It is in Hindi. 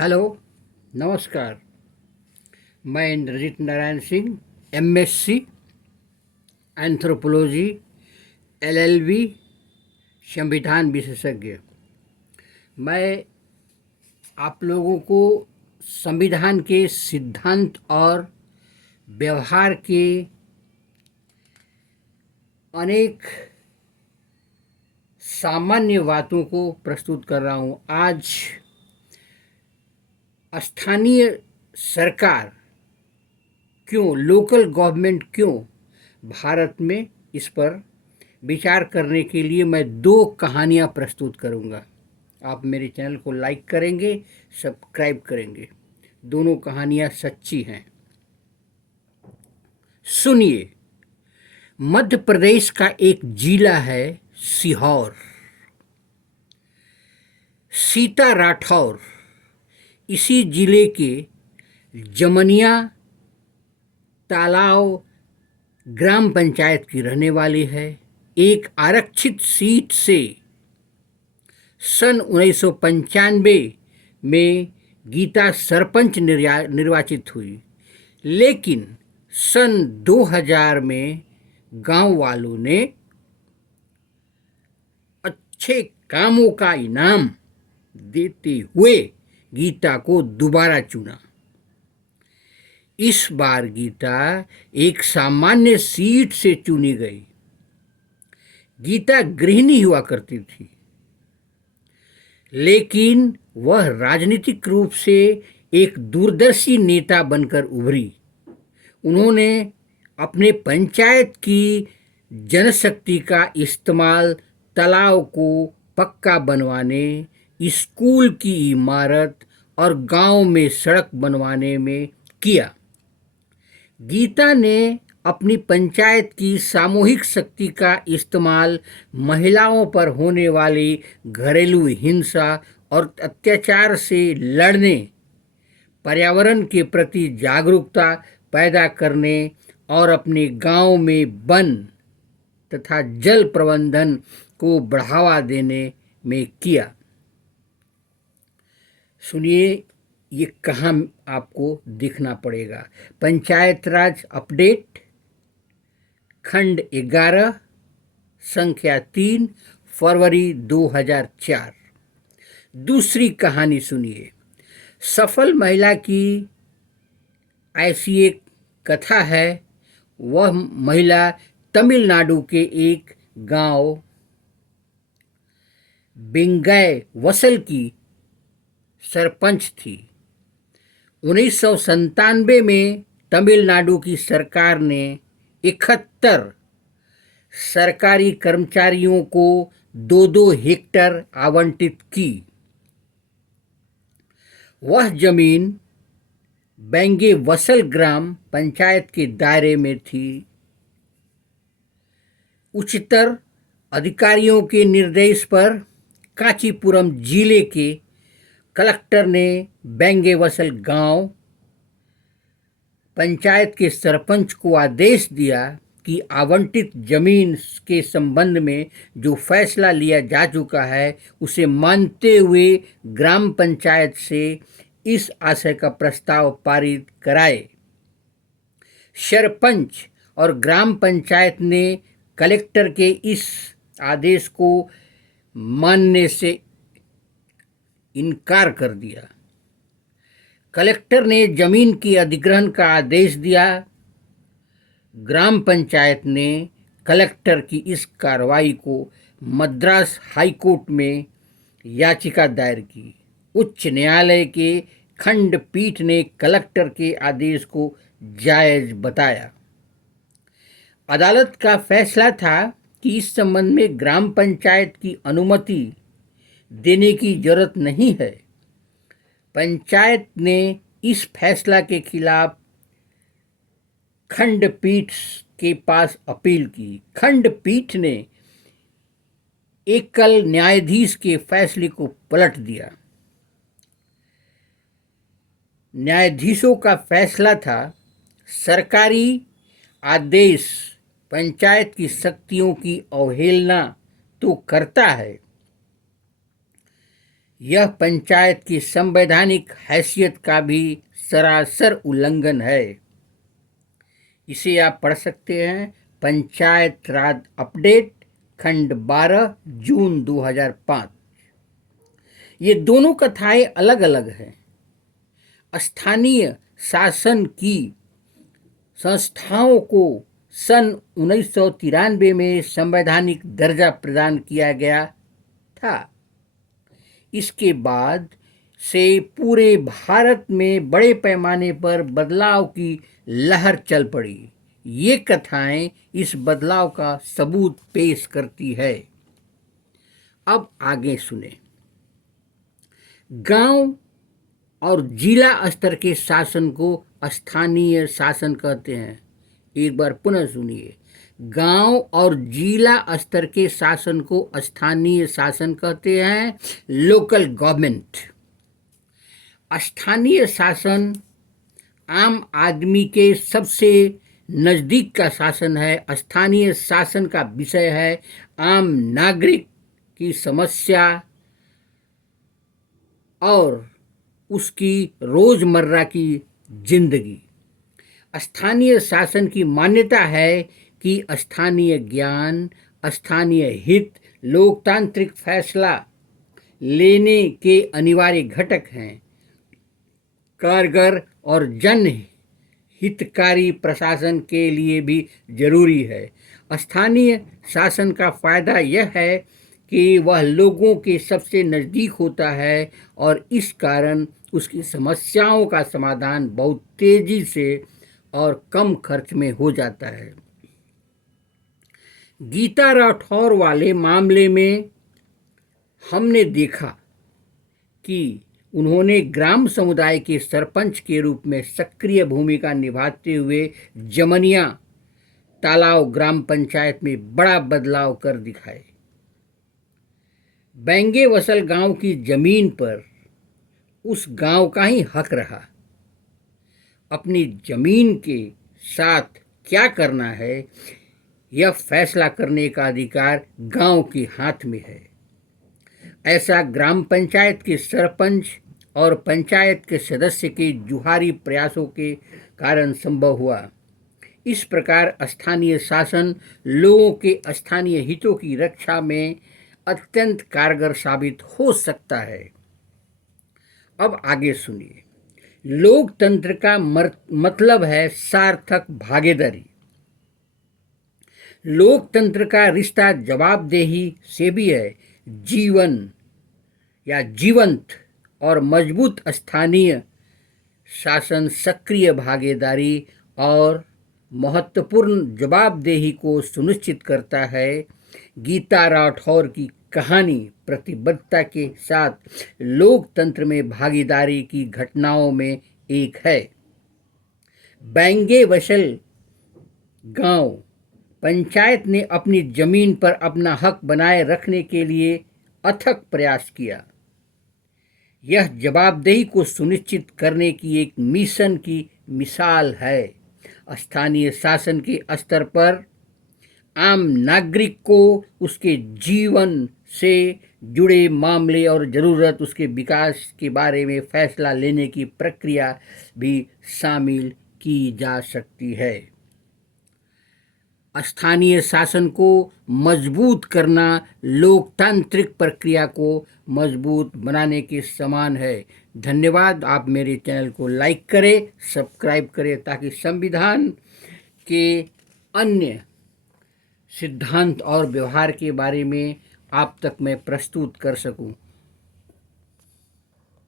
हेलो, नमस्कार। मैं Indrajeet Narayan Singh, MSc anthropology, LLB, संविधान विशेषज्ञ। मैं आप लोगों को संविधान के सिद्धांत और व्यवहार के अनेक सामान्य बातों को प्रस्तुत कर रहा हूँ। आज स्थानीय सरकार क्यों, लोकल गवर्नमेंट क्यों भारत में, इस पर विचार करने के लिए मैं दो कहानियाँ प्रस्तुत करूँगा। आप मेरे चैनल को लाइक करेंगे, सब्सक्राइब करेंगे। दोनों कहानियाँ सच्ची हैं। सुनिए। मध्य प्रदेश का एक जिला है सीहोर। सीता राठौर इसी जिले के जमनिया तालाव ग्राम पंचायत की रहने वाली है। एक आरक्षित सीट से सन 1995 में गीता सरपंच निर्वाचित हुई, लेकिन सन 2000 में गांव वालों ने अच्छे कामों का इनाम देते हुए गीता को दोबारा चुना। इस बार गीता एक सामान्य सीट से चुनी गई। गीता गृहिणी हुआ करती थी, लेकिन वह राजनीतिक रूप से एक दूरदर्शी नेता बनकर उभरी। उन्होंने अपने पंचायत की जनशक्ति का इस्तेमाल तालाब को पक्का बनवाने, स्कूल की इमारत और गांव में सड़क बनवाने में किया। गीता ने अपनी पंचायत की सामूहिक शक्ति का इस्तेमाल महिलाओं पर होने वाली घरेलू हिंसा और अत्याचार से लड़ने, पर्यावरण के प्रति जागरूकता पैदा करने और अपने गांव में वन तथा जल प्रबंधन को बढ़ावा देने में किया। सुनिए, ये कहाँ आपको दिखना पड़ेगा। पंचायत राज अपडेट, खंड 11, संख्या 3, फरवरी 2004। दूसरी कहानी सुनिए। सफल महिला की ऐसी एक कथा है। वह महिला तमिलनाडु के एक गांव बेंगई वसल की सरपंच थी। 1997 में तमिलनाडु की सरकार ने 71 सरकारी कर्मचारियों को 2-2 हेक्टेयर आवंटित की। वह जमीन बेंगे वसल ग्राम पंचायत के दायरे में थी। उच्चतर अधिकारियों के निर्देश पर कांचीपुरम जिले के कलेक्टर ने बेंगे वसल गांव पंचायत के सरपंच को आदेश दिया कि आवंटित जमीन के संबंध में जो फैसला लिया जा चुका है उसे मानते हुए ग्राम पंचायत से इस आशय का प्रस्ताव पारित कराए। सरपंच और ग्राम पंचायत ने कलेक्टर के इस आदेश को मानने से इनकार कर दिया। कलेक्टर ने जमीन की अधिग्रहण का आदेश दिया। ग्राम पंचायत ने कलेक्टर की इस कार्रवाई को मद्रास हाईकोर्ट में याचिका दायर की। उच्च न्यायालय के खंडपीठ ने कलेक्टर के आदेश को जायज बताया। अदालत का फैसला था कि इस संबंध में ग्राम पंचायत की अनुमति देने की जरूरत नहीं है। पंचायत ने इस फैसला के खिलाफ खंडपीठ के पास अपील की। खंडपीठ ने एकल न्यायाधीश के फैसले को पलट दिया। न्यायाधीशों का फैसला था, सरकारी आदेश पंचायत की शक्तियों की अवहेलना तो करता है, यह पंचायत की संवैधानिक हैसियत का भी सरासर उल्लंघन है। इसे आप पढ़ सकते हैं, पंचायत राज अपडेट खंड 12 जून 2005। ये दोनों कथाएं अलग अलग हैं। स्थानीय शासन की संस्थाओं को सन 1993 में संवैधानिक दर्जा प्रदान किया गया था। इसके बाद से पूरे भारत में बड़े पैमाने पर बदलाव की लहर चल पड़ी। ये कथाएं इस बदलाव का सबूत पेश करती है। अब आगे सुने। गांव और जिला स्तर के शासन को स्थानीय शासन कहते हैं। एक बार पुनः सुनिए। गांव और जिला स्तर के शासन को स्थानीय शासन कहते हैं, लोकल गवर्नमेंट। स्थानीय शासन आम आदमी के सबसे नज़दीक का शासन है। स्थानीय शासन का विषय है आम नागरिक की समस्या और उसकी रोज़मर्रा की जिंदगी। स्थानीय शासन की मान्यता है कि स्थानीय ज्ञान, स्थानीय हित लोकतांत्रिक फैसला लेने के अनिवार्य घटक हैं। कारगर और जन हितकारी प्रशासन के लिए भी जरूरी है। स्थानीय शासन का फायदा यह है कि वह लोगों के सबसे नज़दीक होता है और इस कारण उसकी समस्याओं का समाधान बहुत तेज़ी से और कम खर्च में हो जाता है। गीता राठौर वाले मामले में हमने देखा कि उन्होंने ग्राम समुदाय के सरपंच के रूप में सक्रिय भूमिका निभाते हुए जमनिया तालाब ग्राम पंचायत में बड़ा बदलाव कर दिखाए। बैंगे वसल गांव की जमीन पर उस गांव का ही हक रहा। अपनी जमीन के साथ क्या करना है, यह फैसला करने का अधिकार गांव के हाथ में है। ऐसा ग्राम पंचायत के सरपंच और पंचायत के सदस्य के जुहारी प्रयासों के कारण संभव हुआ। इस प्रकार स्थानीय शासन लोगों के स्थानीय हितों की रक्षा में अत्यंत कारगर साबित हो सकता है। अब आगे सुनिए। लोकतंत्र का मतलब है सार्थक भागीदारी। लोकतंत्र का रिश्ता जवाबदेही से भी है। जीवन या जीवंत और मजबूत स्थानीय शासन सक्रिय भागीदारी और महत्वपूर्ण जवाबदेही को सुनिश्चित करता है। गीता राठौर की कहानी प्रतिबद्धता के साथ लोकतंत्र में भागीदारी की घटनाओं में एक है। बैंगे वसल गांव पंचायत ने अपनी जमीन पर अपना हक बनाए रखने के लिए अथक प्रयास किया। यह जवाबदेही को सुनिश्चित करने की एक मिशन की मिसाल है। स्थानीय शासन के स्तर पर आम नागरिक को उसके जीवन से जुड़े मामले और ज़रूरत उसके विकास के बारे में फैसला लेने की प्रक्रिया भी शामिल की जा सकती है। स्थानीय शासन को मजबूत करना लोकतांत्रिक प्रक्रिया को मजबूत बनाने के समान है। धन्यवाद। आप मेरे चैनल को लाइक करें, सब्सक्राइब करें ताकि संविधान के अन्य सिद्धांत और व्यवहार के बारे में आप तक मैं प्रस्तुत कर सकूं।